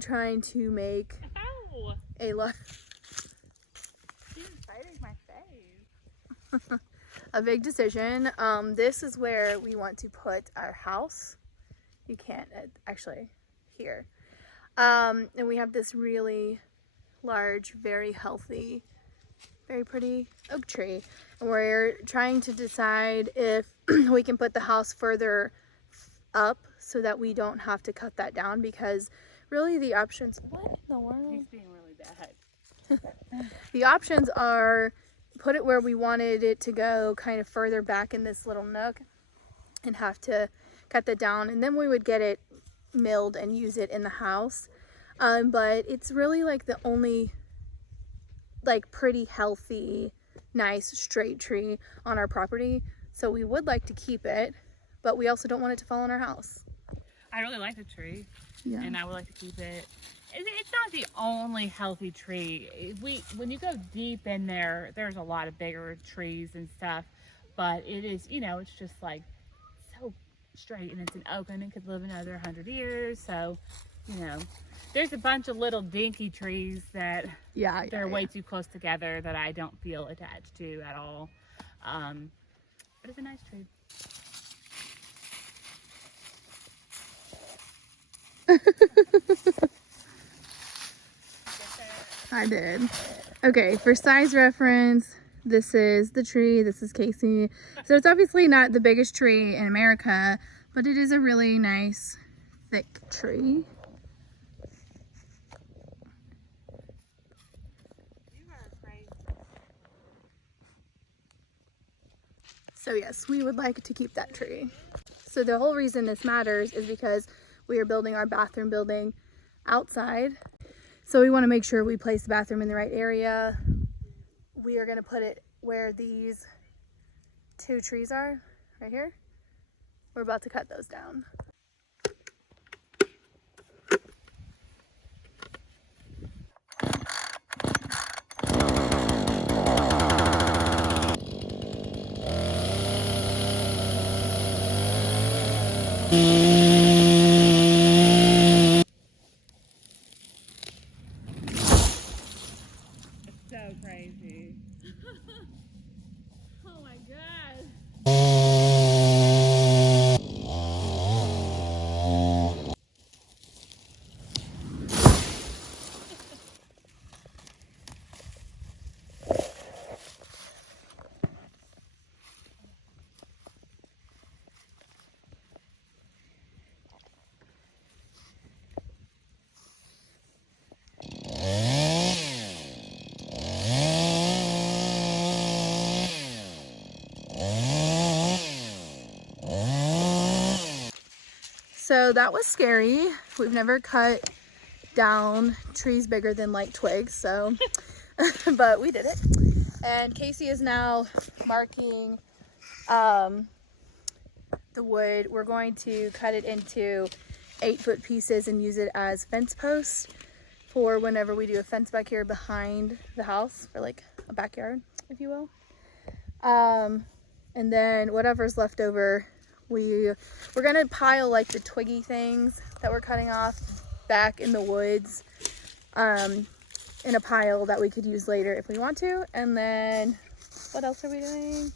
Trying to make a lot. She's biting my face. A big decision. This is where we want to put our house. You can't actually here. And we have this really large, very healthy, very pretty oak tree. And we're trying to decide if we can put the house further up so that we don't have to cut that down, because really the options, what in the world? He's being really bad. The options are put it where we wanted it to go, kind of further back in this little nook, and have to cut that down, and then we would get it milled and use it in the house. But it's really like the only like pretty healthy, nice straight tree on our property, so we would like to keep it, but we also don't want it to fall on our house. I really like the tree, Yeah. and I would like to keep it. It's not the only healthy tree. When you go deep in there, there's a lot of bigger trees and stuff, but it is, it's just like so straight, and it's an oak, and it could live another 100 years. So, there's a bunch of little dinky trees that they're way too close together that I don't feel attached to at all. But it's a nice tree. I did. Okay, for size reference, this is the tree, this is Casey. So it's obviously not the biggest tree in America, but it is a really nice, thick tree. So yes, we would like to keep that tree. So the whole reason this matters is because we are building our bathroom building outside. So we want to make sure we place the bathroom in the right area. We are going to put it where these two trees are, right here. We're about to cut those down. So crazy. Oh my God. So that was scary. We've never cut down trees bigger than like twigs, so but we did it. And Casey is now marking the wood. We're going to cut it into 8-foot pieces and use it as fence posts for whenever we do a fence back here behind the house, for like a backyard, if you will. And then whatever's left over, we're gonna pile like the twiggy things that we're cutting off back in the woods in a pile that we could use later if we want to. And then what else are we doing?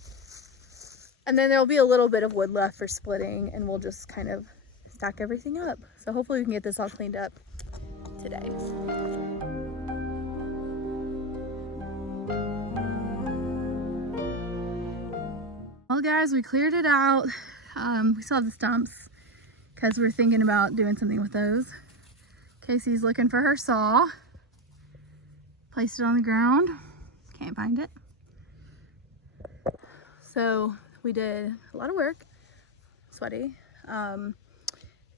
And then there'll be a little bit of wood left for splitting, and we'll just kind of stack everything up. So hopefully we can get this all cleaned up today. Well guys, we cleared it out. We still have the stumps because we're thinking about doing something with those. Casey's looking for her saw. Placed it on the ground. Can't find it. So we did a lot of work. Sweaty.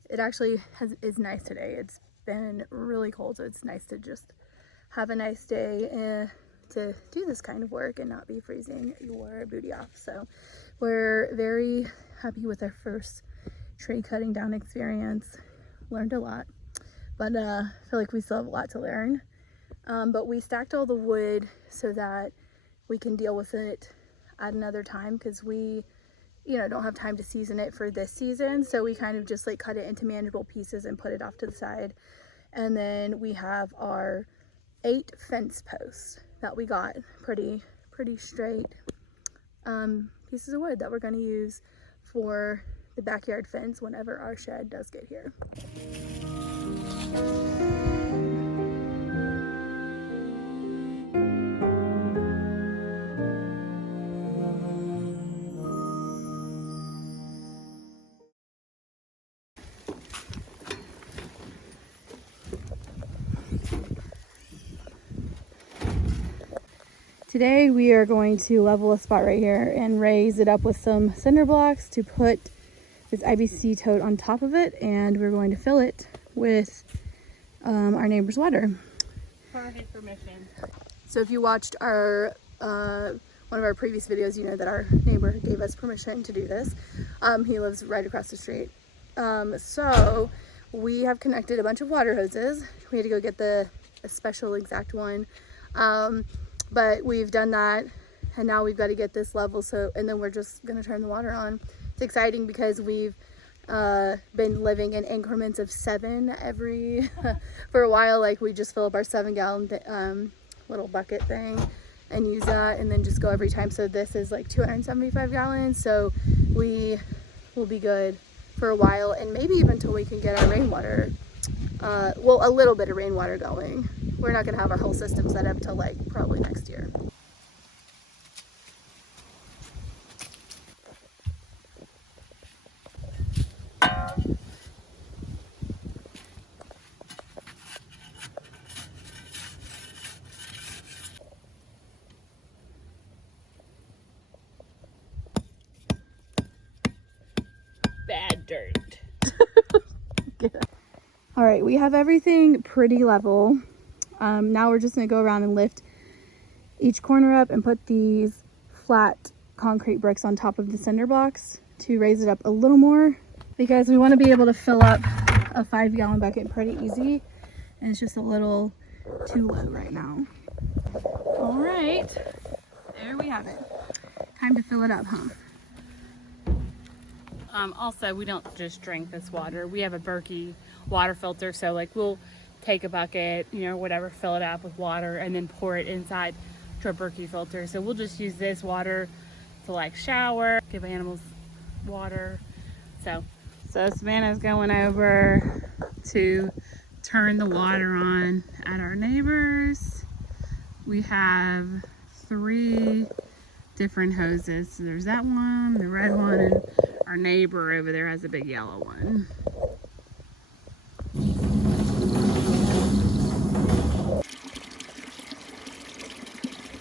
It actually is nice today. It's been really cold, so it's nice to just have a nice day to do this kind of work and not be freezing your booty off. So we're very happy with our first tree cutting down experience. Learned a lot, but I feel like we still have a lot to learn. But we stacked all the wood so that we can deal with it at another time, because we, you know, don't have time to season it for this season. So we kind of just like cut it into manageable pieces and put it off to the side. And then we have our 8 fence posts that we got, pretty straight pieces of wood that we're going to use for the backyard fence whenever our shed does get here. Today we are going to level a spot right here and raise it up with some cinder blocks to put this IBC tote on top of it, and we're going to fill it with our neighbor's water. For his permission. So if you watched our one of our previous videos, you know that our neighbor gave us permission to do this. He lives right across the street. So we have connected a bunch of water hoses. We had to go get a special exact one. But we've done that, and now we've got to get this level, and then we're just going to turn the water on. It's exciting because we've been living in increments of 7 for a while. Like, we just fill up our 7-gallon little bucket thing and use that, and then just go every time. So this is like 275 gallons, so we will be good for a while, and maybe even until we can get our rainwater, well, a little bit of rainwater going. We're not going to have our whole system set up till like probably next year. Bad dirt. All right, we have everything pretty level. Now we're just gonna go around and lift each corner up and put these flat concrete bricks on top of the cinder blocks to raise it up a little more, because we want to be able to fill up a 5-gallon bucket pretty easy, and it's just a little too low right now. All right, there we have it. Time to fill it up, huh? Also, we don't just drink this water. We have a Berkey water filter, so like we'll take a bucket, you know, whatever, fill it up with water, and then pour it inside to a Berkey filter. So we'll just use this water to like shower, give animals water. So Savannah's going over to turn the water on at our neighbors. We have 3 different hoses. So there's that one, the red one, and our neighbor over there has a big yellow one.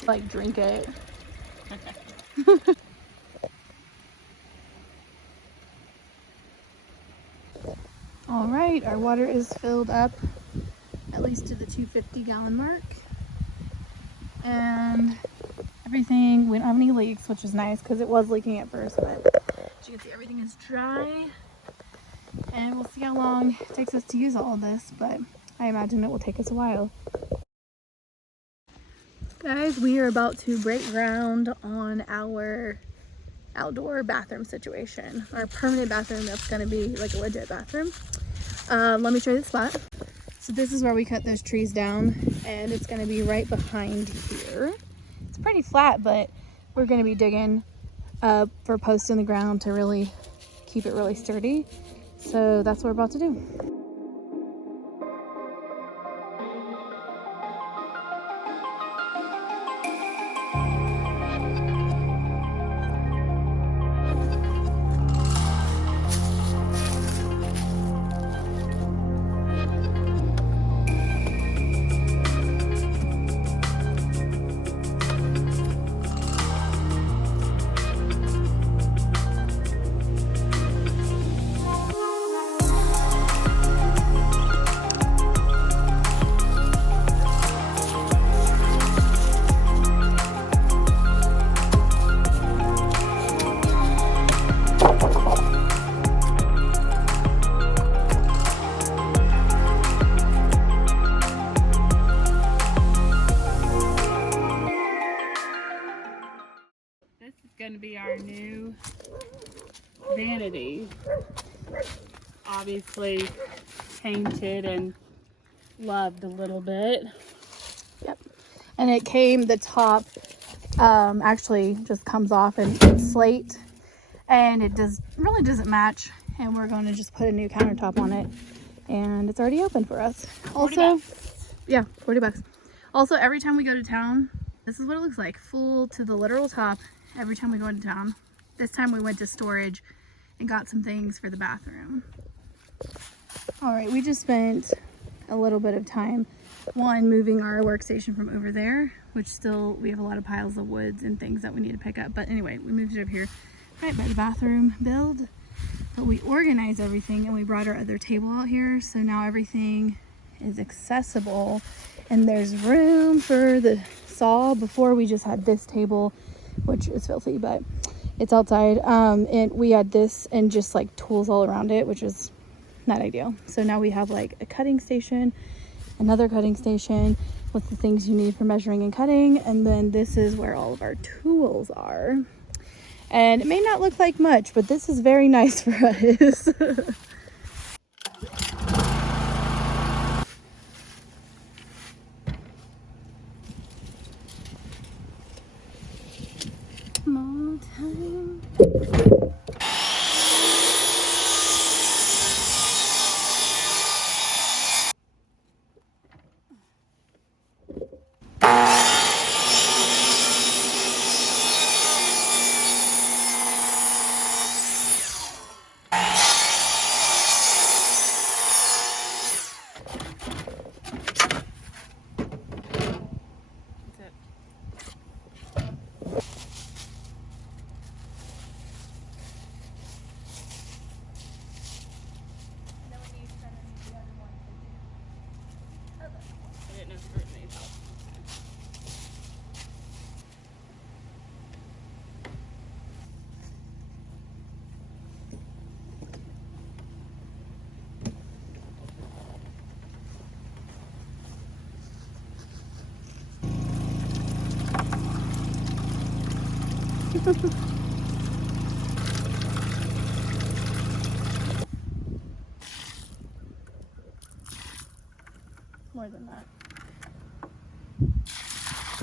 Like, drink it. All right, our water is filled up at least to the 250-gallon mark, and everything, we don't have any leaks, which is nice because it was leaking at first, but as you can see, everything is dry, and we'll see how long it takes us to use all of this, but I imagine it will take us a while. Guys, we are about to break ground on our outdoor bathroom situation. Our permanent bathroom that's going to be like a legit bathroom. Let me show you the spot. So this is where we cut those trees down, and it's going to be right behind here. It's pretty flat, but we're going to be digging for posts in the ground to really keep it really sturdy. So that's what we're about to do. obviously painted and loved a little bit. Yep. And it came, the top actually just comes off and it's slate, and it really doesn't match, and we're going to just put a new countertop on it, and it's already open for us. Also, yeah, $40. Also, every time we go to town, this is what it looks like, full to the literal top every time we go into town. This time we went to storage and got some things for the bathroom. All right, we just spent a little bit of time, one, moving our workstation from over there, which still, we have a lot of piles of woods and things that we need to pick up. But anyway, we moved it up here right by the bathroom build. But we organized everything and we brought our other table out here. So now everything is accessible and there's room for the saw. Before we just had this table, which is filthy, but it's outside. And we had this and just like tools all around it, which is not ideal. So now we have like a cutting station, another cutting station with the things you need for measuring and cutting. And then this is where all of our tools are. And it may not look like much, but this is very nice for us. Small town. More than that.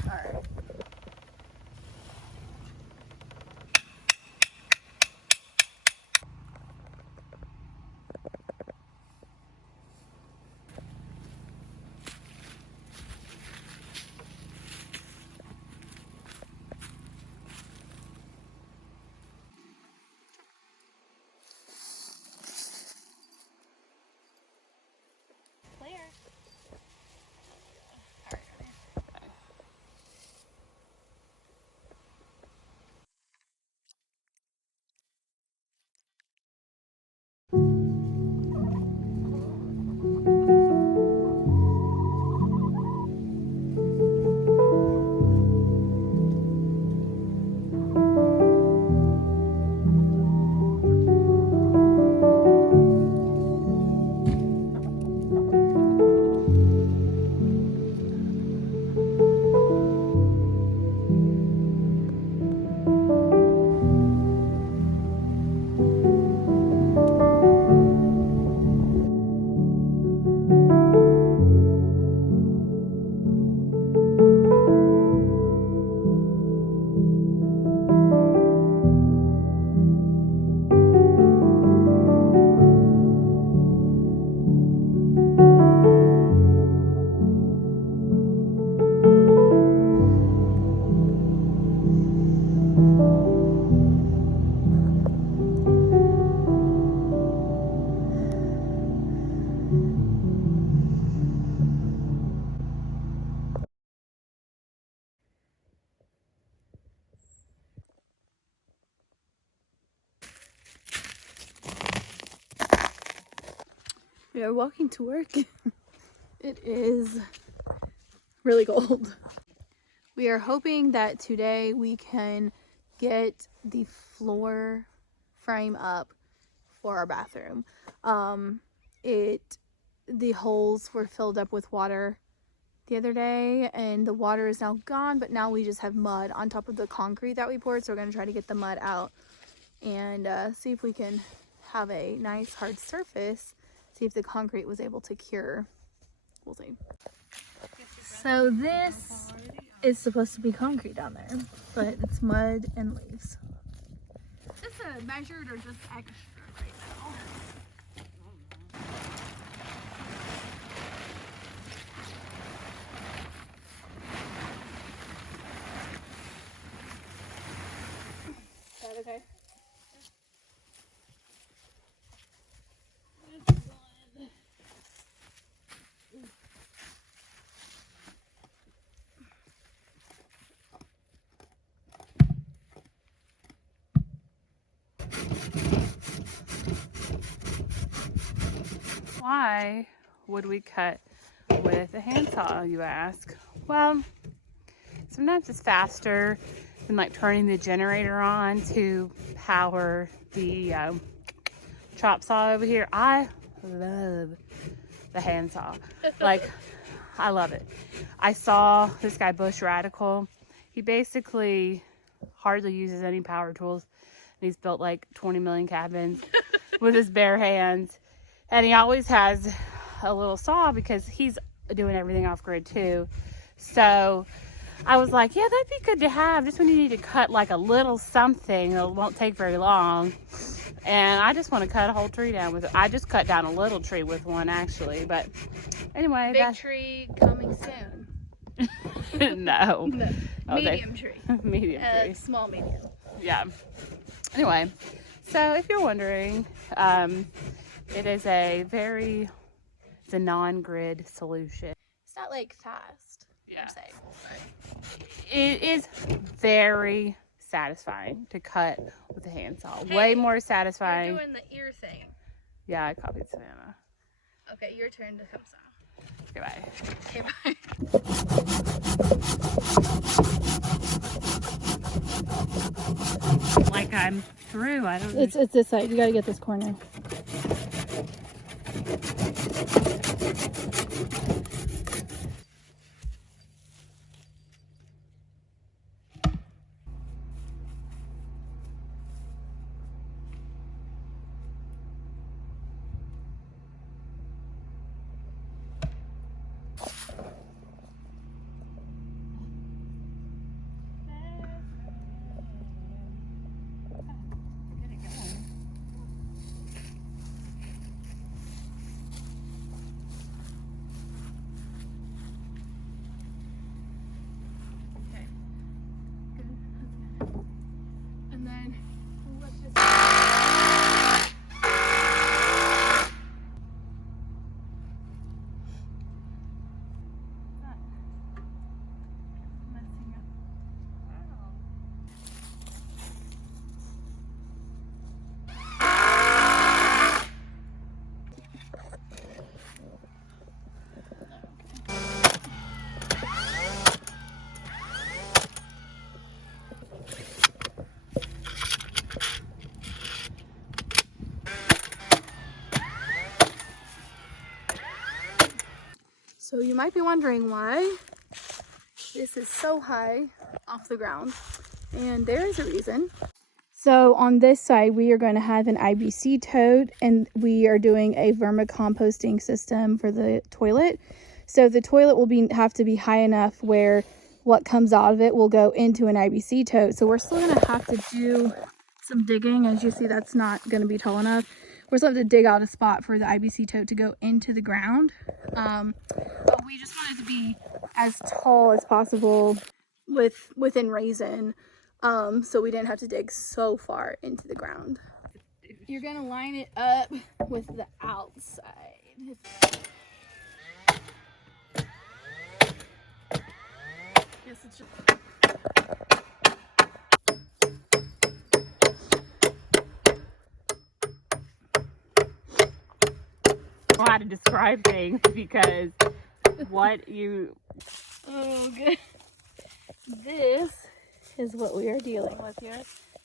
All right. We are walking to work. It is really cold. We are hoping that today we can get the floor frame up for our bathroom. The holes were filled up with water the other day and the water is now gone, but now we just have mud on top of the concrete that we poured. So we're going to try to get the mud out and see if we can have a nice hard surface, see if the concrete was able to cure. We'll see. So this is supposed to be concrete down there, but it's mud and leaves. Is this a measured or just extra right now? Is that okay? Why would we cut with a handsaw, you ask? Well, sometimes it's faster than like turning the generator on to power the chop saw over here. I love the handsaw. Like, I love it. I saw this guy Bush Radical. He basically hardly uses any power tools. And he's built like 20 million cabins with his bare hands. And he always has a little saw because he's doing everything off grid too. So I was like, yeah, that'd be good to have just when you need to cut like a little something that won't take very long. And I just want to cut a whole tree down with it. I just cut down a little tree with one actually. But anyway. Big tree coming soon. No. No. Oh, Medium tree. Medium tree. Small medium. Yeah. Anyway, so if you're wondering, it is it's a non-grid solution. It's not like fast. Yeah. I'm saying. It is very satisfying to cut with a handsaw. Hey, way more satisfying. You're doing the ear thing. Yeah, I copied Savannah. Okay, your turn to come saw. Goodbye. Okay, bye. Like I'm through. I don't know. It's this side. You gotta get this corner. And then let's just So you might be wondering why this is so high off the ground, and there is a reason. So on this side, we are going to have an IBC tote, and we are doing a vermicomposting system for the toilet. So the toilet will have to be high enough where what comes out of it will go into an IBC tote. So we're still going to have to do some digging. As you see, that's not going to be tall enough. We're still have to dig out a spot for the IBC tote to go into the ground. But we just want it to be as tall as possible within raisin, so we didn't have to dig so far into the ground. You're gonna line it up with the outside. Guess it's just... How to describe things because what you... Oh, good. This is what we are dealing with here.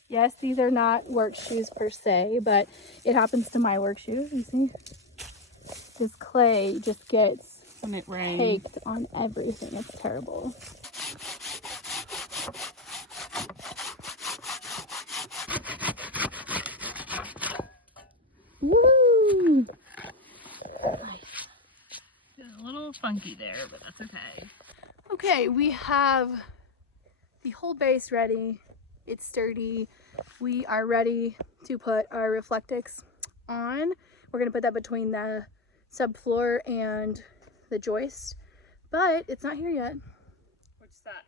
Yes, these are not work shoes per se, but it happens to my work shoes. You see? This clay just gets when it rains. Caked on everything. It's terrible. little funky there, but that's okay. Okay, we have the whole base ready. It's sturdy. We are ready to put our Reflectix on. We're gonna put that between the subfloor and the joist, but it's not here yet. What's that?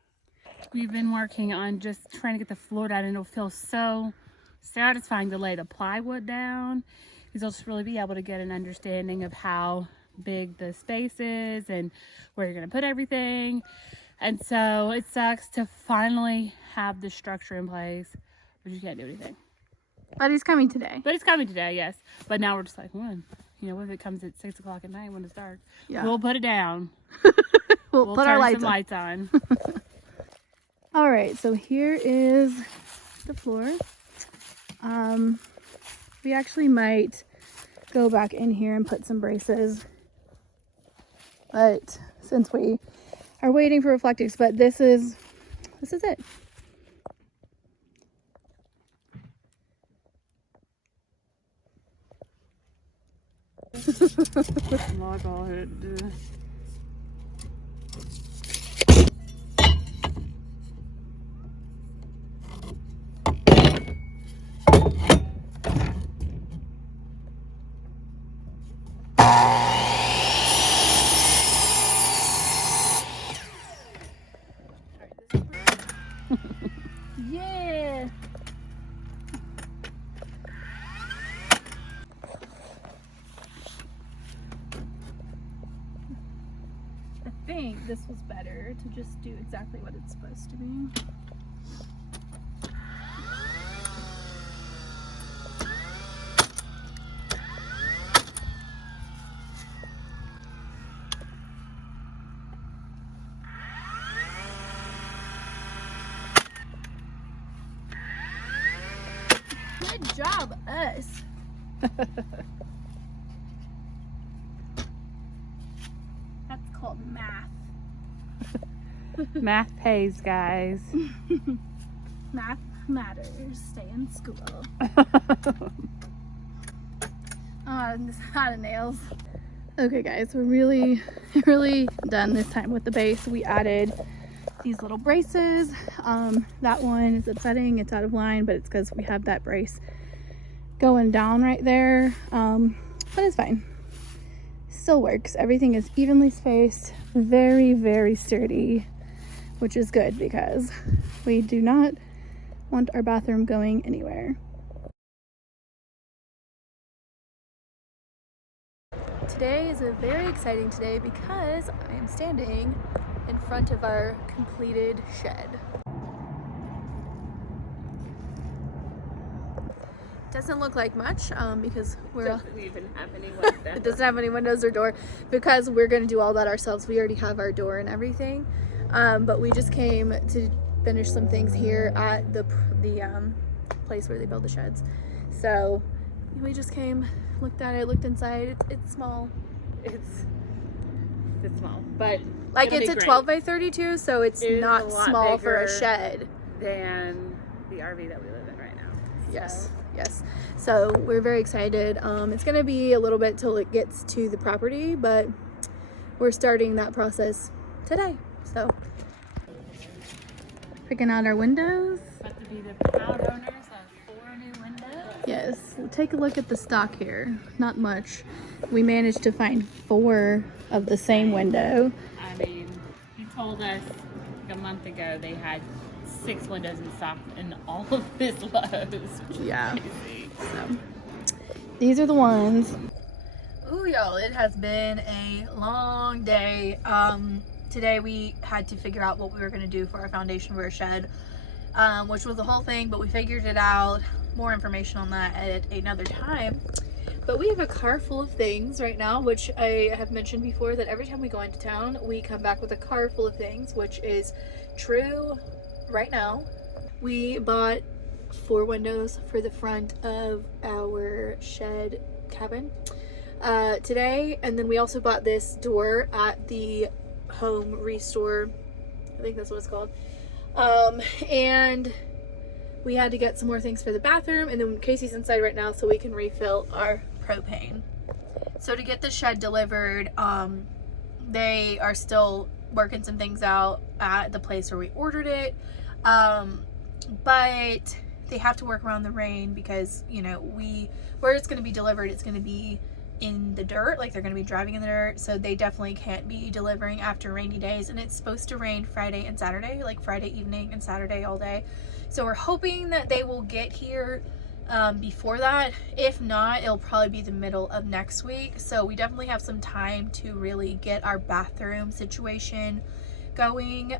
We've been working on just trying to get the floor down, and it'll feel so satisfying to lay the plywood down, because you'll just really be able to get an understanding of how big the space is and where you're going to put everything. And so it sucks to finally have the structure in place, but you can't do anything. But he's coming today. But it's coming today, yes. But now we're just like, what if it comes at 6 o'clock at night when it's dark? Yeah. We'll put it down. We'll put turn our some lights on. All right, so here is the floor. We actually might go back in here and put some braces, but since we are waiting for Reflectix, but this is it. Log all it. Yeah. I think this was better to just do exactly what it's supposed to be. Good job, us. That's called math. Math pays, guys. Math matters. Stay in school. I'm just out of nails. Okay, guys, we're really done this time with the base. We added these little braces. That one is upsetting. It's out of line, but it's because we have that brace going down right there. But it's fine. Still works. Everything is evenly spaced. Very sturdy, which is good because we do not want our bathroom going anywhere. Today is a very exciting day because I am standing in front of our completed shed. Doesn't look like much because Doesn't even have any windows. it doesn't have any windows or door because we're going to do all that ourselves. We already have our door and everything, but we just came to finish some things here at the place where they build the sheds. So we just came, looked at it, looked inside. It's small. It's small, but Like it'll it's be a great. 12 by 32, so it's It is not a lot small for a bigger shed. than the RV that we live in right now. Yes, So, yes. So we're very excited. It's gonna be a little bit till it gets to the property, but we're starting that process today. So picking out our windows. about to be the proud owners of 4 new windows. Yes, we'll take a look at the stock here. Not much. We managed to find 4 of the same window. I mean, he told us like a month ago they had 6 windows in stock in all of his Lowe's. Yeah. Crazy. So these are the ones. Ooh, y'all, it has been a long day. Today we had to figure out what we were going to do for our foundation for our shed, which was the whole thing, but we figured it out. More information on that at another time. But we have a car full of things right now, which I have mentioned before, that every time we go into town, we come back with a car full of things, which is true right now. We bought 4 windows for the front of our shed cabin today, and then we also bought this door at the Home Restore. I think that's what it's called. And we had to get some more things for the bathroom, and then Casey's inside right now so we can refill our propane. So to get the shed delivered, They are still working some things out at the place where we ordered it. But they have to work around the rain because, you know, where it's going to be delivered, it's going to be in the dirt, like they're going to be driving in the dirt, so they definitely can't be delivering after rainy days. And it's supposed to rain Friday and Saturday, like Friday evening and Saturday all day. So we're hoping that they will get here before that. If not, it'll probably be the middle of next week. So we definitely have some time to really get our bathroom situation going.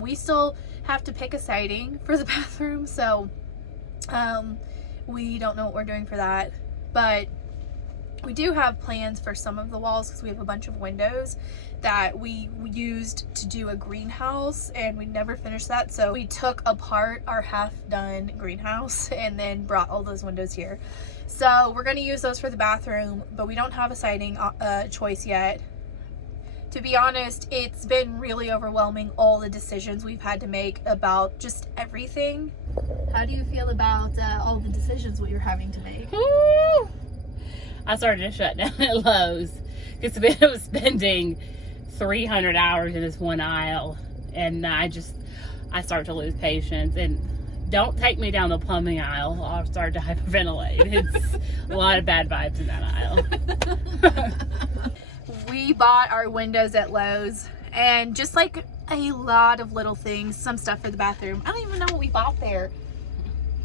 We still have to pick a siding for the bathroom, so we don't know what we're doing for that, but we do have plans for some of the walls because we have a bunch of windows that we used to do a greenhouse and we never finished that. So we took apart our half-done greenhouse and then brought all those windows here. So we're going to use those for the bathroom, but we don't have a siding choice yet. To be honest, it's been really overwhelming, all the decisions we've had to make about just everything. How do you feel about all the decisions we were having to make? Woo! I started to shut down at Lowe's because I was spending 300 hours in this one aisle, and I started to lose patience. And don't take me down the plumbing aisle. I'll start to hyperventilate. It's a lot of bad vibes in that aisle. We bought our windows at Lowe's, and just like a lot of little things, some stuff for the bathroom. I don't even know what we bought there.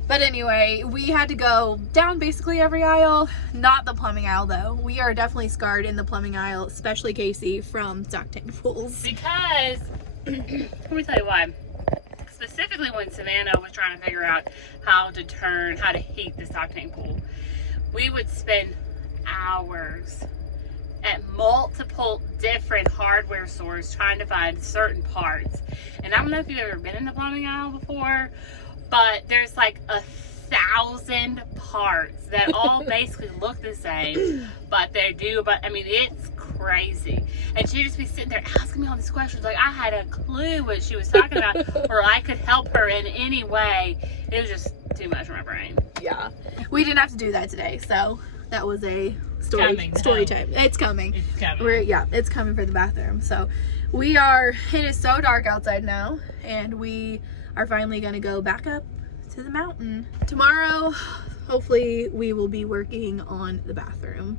But anyway, we had to go down basically every aisle. Not the plumbing aisle though. We are definitely scarred in the plumbing aisle, especially Casey from Stock Tank Pools. Because, let me tell you why. Specifically when Savannah was trying to figure out how to heat the Stock Tank Pool, we would spend hours at multiple different hardware stores trying to find certain parts. And I don't know if you've ever been in the plumbing aisle before, but there's like 1,000 parts that all basically look the same, but they do. But I mean, it's crazy. And she'd just be sitting there asking me all these questions like I had a clue what she was talking about, or I could help her in any way. It was just too much for my brain. Yeah, we didn't have to do that today, so that was a story time. It's coming. It's coming. It's coming for the bathroom. So it is so dark outside now, and we are finally going to go back up to the mountain. Tomorrow, hopefully we will be working on the bathroom.